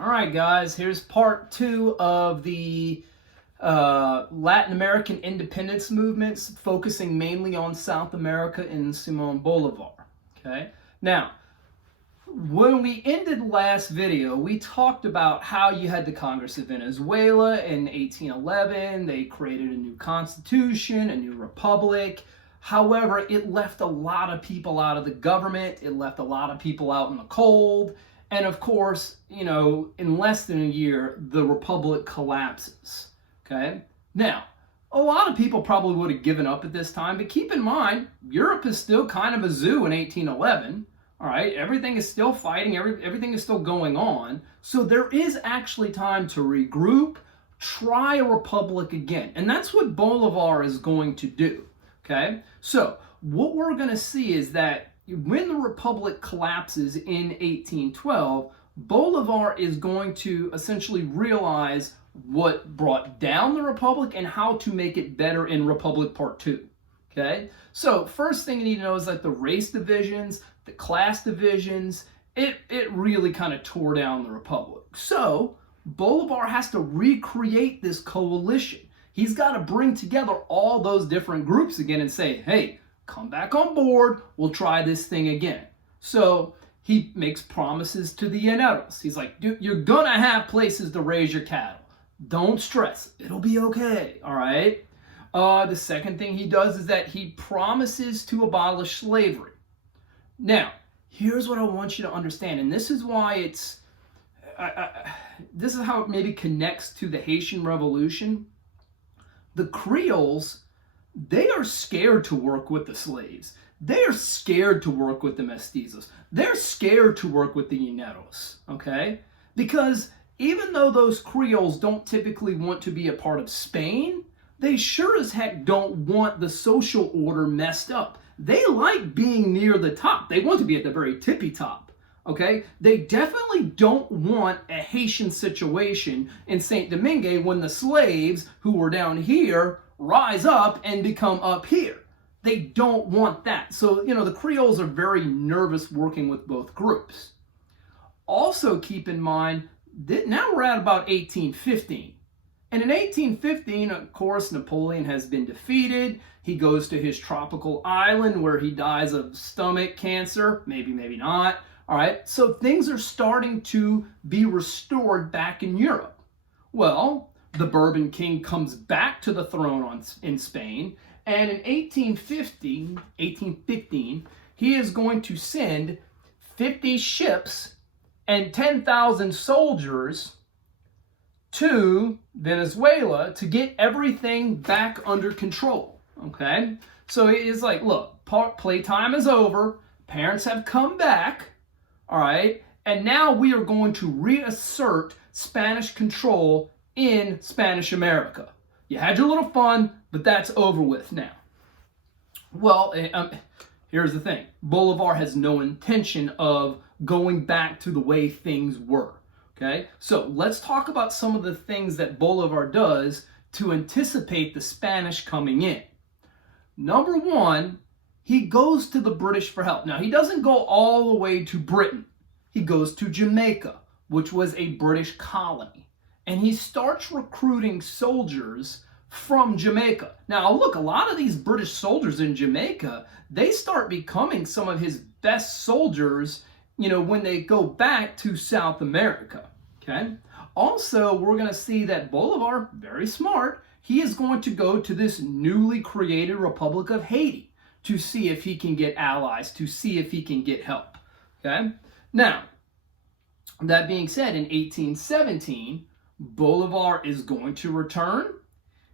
All right, guys, here's part 2 of the Latin American independence movements, focusing mainly on South America and Simon Bolivar. Okay, now, when we ended last video, we talked about how you had the Congress of Venezuela in 1811. They created a new constitution, a new republic. However, it left a lot of people out of the government. It left a lot of people out in the cold. And of course, in less than a year, the republic collapses. Okay? Now, a lot of people probably would have given up at this time, but keep in mind, Europe is still kind of a zoo in 1811. All right, everything is still fighting, everything is still going on. So there is actually time to regroup, try a republic again. And that's what Bolivar is going to do. Okay? So what we're going to see is that when the republic collapses in 1812, Bolivar is going to essentially realize what brought down the republic and how to make it better in Republic Part 2. Okay? So first thing you need to know is that the race divisions, the class divisions, it really kind of tore down the republic. So Bolivar has to recreate this coalition. He's got to bring together all those different groups again and say, hey, come back on board, we'll try this thing again. So he makes promises to the llaneros. He's like, dude, you're gonna have places to raise your cattle. Don't stress, it'll be okay, all right? The second thing he does is that he promises to abolish slavery. Now, here's what I want you to understand, and this is why this is how it maybe connects to the Haitian Revolution. The Creoles, they are scared to work with the slaves. They are scared to work with the mestizos. They're scared to work with the llaneros, okay? Because even though those Creoles don't typically want to be a part of Spain, they sure as heck don't want the social order messed up. They like being near the top. They want to be at the very tippy top, okay? They definitely don't want a Haitian situation in Saint Domingue when the slaves who were down here rise up and become up here. They don't want that. So, the Creoles are very nervous working with both groups. Also keep in mind that now we're at about 1815. And in 1815, of course, Napoleon has been defeated. He goes to his tropical island where he dies of stomach cancer. Maybe, maybe not. All right. So things are starting to be restored back in Europe. Well, the Bourbon king comes back to the throne in Spain, and in 1815, he is going to send 50 ships and 10,000 soldiers to Venezuela to get everything back under control, okay? So it's like, look, playtime is over, parents have come back, all right, and now we are going to reassert Spanish control in Spanish America. You had your little fun, but that's over with now. Well, here's the thing. Bolivar has no intention of going back to the way things were. Okay? So let's talk about some of the things that Bolivar does to anticipate the Spanish coming in. Number one, he goes to the British for help. Now, he doesn't go all the way to Britain. He goes to Jamaica, which was a British colony. And he starts recruiting soldiers from Jamaica. Now, look, a lot of these British soldiers in Jamaica, they start becoming some of his best soldiers, when they go back to South America, okay? Also, we're going to see that Bolivar, very smart, he is going to go to this newly created Republic of Haiti to see if he can get allies, to see if he can get help, okay? Now, that being said, in 1817, Bolivar is going to return.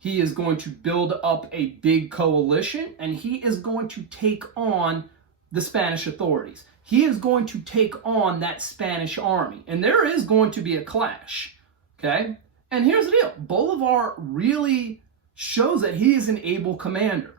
He is going to build up a big coalition, and he is going to take on the Spanish authorities. He is going to take on that Spanish army, and there is going to be a clash, okay? And here's the deal. Bolivar really shows that he is an able commander,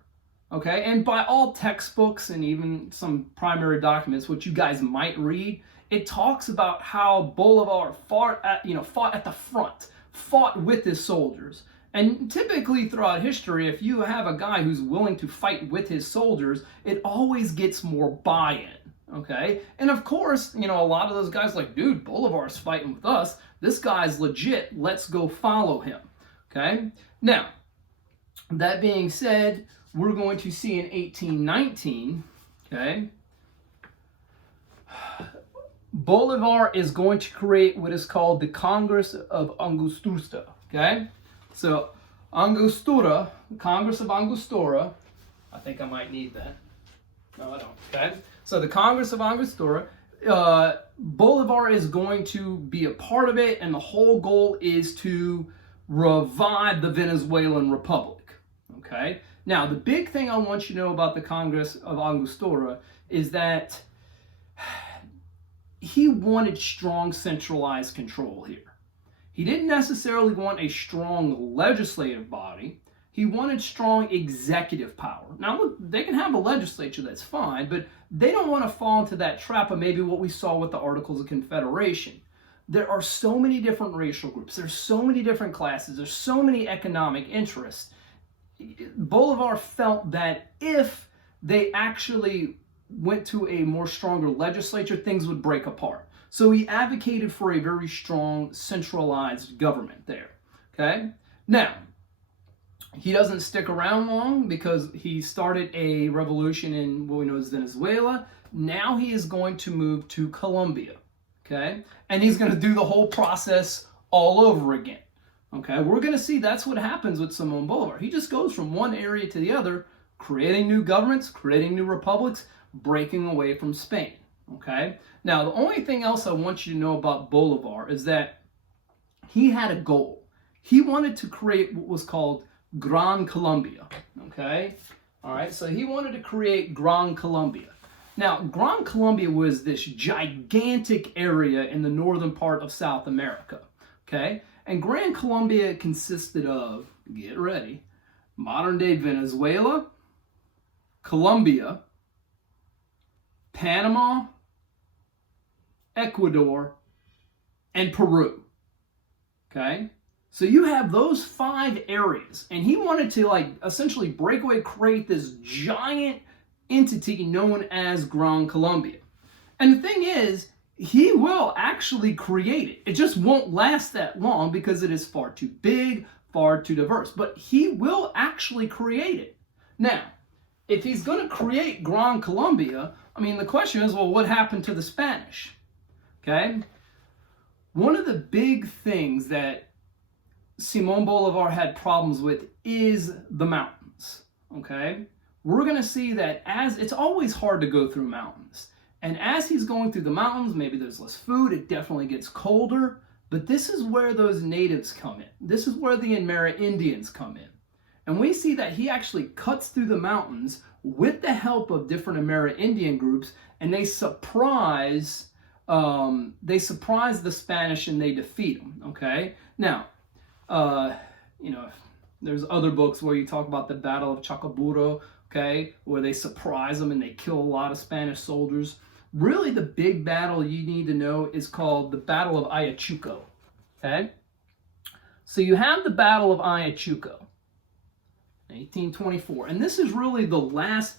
okay? And by all textbooks and even some primary documents, which you guys might read, it talks about how Bolivar fought at the front, fought with his soldiers. And typically throughout history, if you have a guy who's willing to fight with his soldiers, it always gets more buy-in, Okay, and of course, a lot of those guys like, dude, Bolivar's fighting with us. This guy's legit. Let's go follow him. Okay, now that being said, we're going to see in 1819, okay, Bolivar is going to create what is called the Congress of Angostura. Okay, so Angostura, Congress of Angostura. I think I might need that. No, I don't. Okay, so the Congress of Angostura. Bolivar is going to be a part of it, and the whole goal is to revive the Venezuelan Republic. Okay. Now, the big thing I want you to know about the Congress of Angostura is that he wanted strong centralized control here. He didn't necessarily want a strong legislative body. He wanted strong executive power. Now, look, they can have a legislature, that's fine, but they don't want to fall into that trap of maybe what we saw with the Articles of Confederation. There are so many different racial groups. There's so many different classes. There's so many economic interests. Bolivar felt that if they actually went to a more stronger legislature, things would break apart. So he advocated for a very strong centralized government there. Okay? Now, he doesn't stick around long because he started a revolution in what we know as Venezuela. Now he is going to move to Colombia. Okay? And he's going to do the whole process all over again. Okay? We're going to see that's what happens with Simón Bolívar. He just goes from one area to the other, creating new governments, creating new republics, breaking away from Spain. Okay? Now, the only thing else I want you to know about Bolivar is that he had a goal. He wanted to create what was called Gran Colombia. Okay? All right, so he wanted to create Gran Colombia. Now, Gran Colombia was this gigantic area in the northern part of South America. Okay? And Gran Colombia consisted of, get ready, modern-day Venezuela, Colombia, Panama, Ecuador, and Peru. Okay? So you have those 5 areas, and he wanted to essentially break away, create this giant entity known as Gran Colombia. And the thing is, he will actually create it. It just won't last that long because it is far too big, far too diverse. But he will actually create it. Now, if he's going to create Gran Colombia, the question is, well, what happened to the Spanish? Okay? One of the big things that Simón Bolívar had problems with is the mountains. Okay? We're going to see that as it's always hard to go through mountains. And as he's going through the mountains, maybe there's less food, it definitely gets colder, but this is where those natives come in. This is where the Amerindians come in. And we see that he actually cuts through the mountains with the help of different Amerindian groups, and they surprise the Spanish and they defeat them. Okay? Now, there's other books where you talk about the Battle of Chacaburo, okay, where they surprise them and they kill a lot of Spanish soldiers. Really, the big battle you need to know is called the Battle of Ayacucho. Okay? So you have the Battle of Ayacucho, 1824. And this is really the last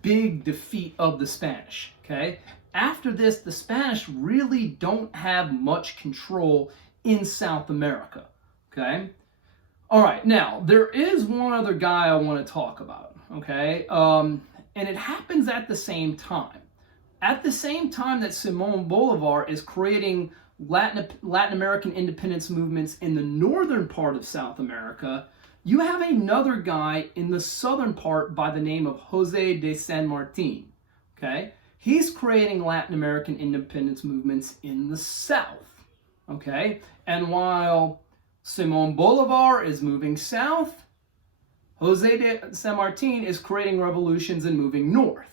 big defeat of the Spanish. Okay? After this, the Spanish really don't have much control in South America. Okay? All right, now, there is one other guy I want to talk about. Okay? And it happens at the same time. At the same time that Simón Bolívar is creating Latin American independence movements in the northern part of South America, you have another guy in the southern part by the name of José de San Martín. Okay? He's creating Latin American independence movements in the south. Okay? And while Simón Bolívar is moving south, José de San Martín is creating revolutions and moving north.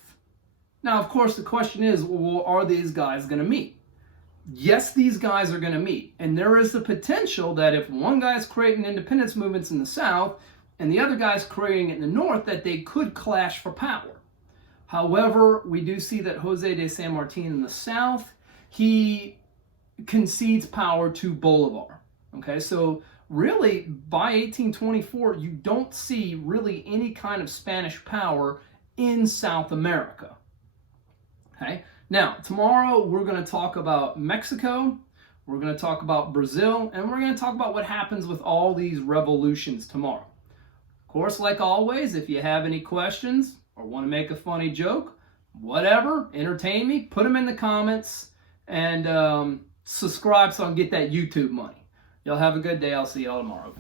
Now, of course, the question is, well, are these guys going to meet? Yes, these guys are going to meet. And there is the potential that if one guy's creating independence movements in the south and the other guy's creating it in the north, that they could clash for power. However, we do see that José de San Martín in the south, he concedes power to Bolivar. Okay, so really, by 1824, you don't see really any kind of Spanish power in South America. Okay. Now, tomorrow we're going to talk about Mexico, we're going to talk about Brazil, and we're going to talk about what happens with all these revolutions tomorrow. Of course, like always, if you have any questions or want to make a funny joke, whatever, entertain me, put them in the comments, and subscribe so I can get that YouTube money. Y'all have a good day. I'll see y'all tomorrow.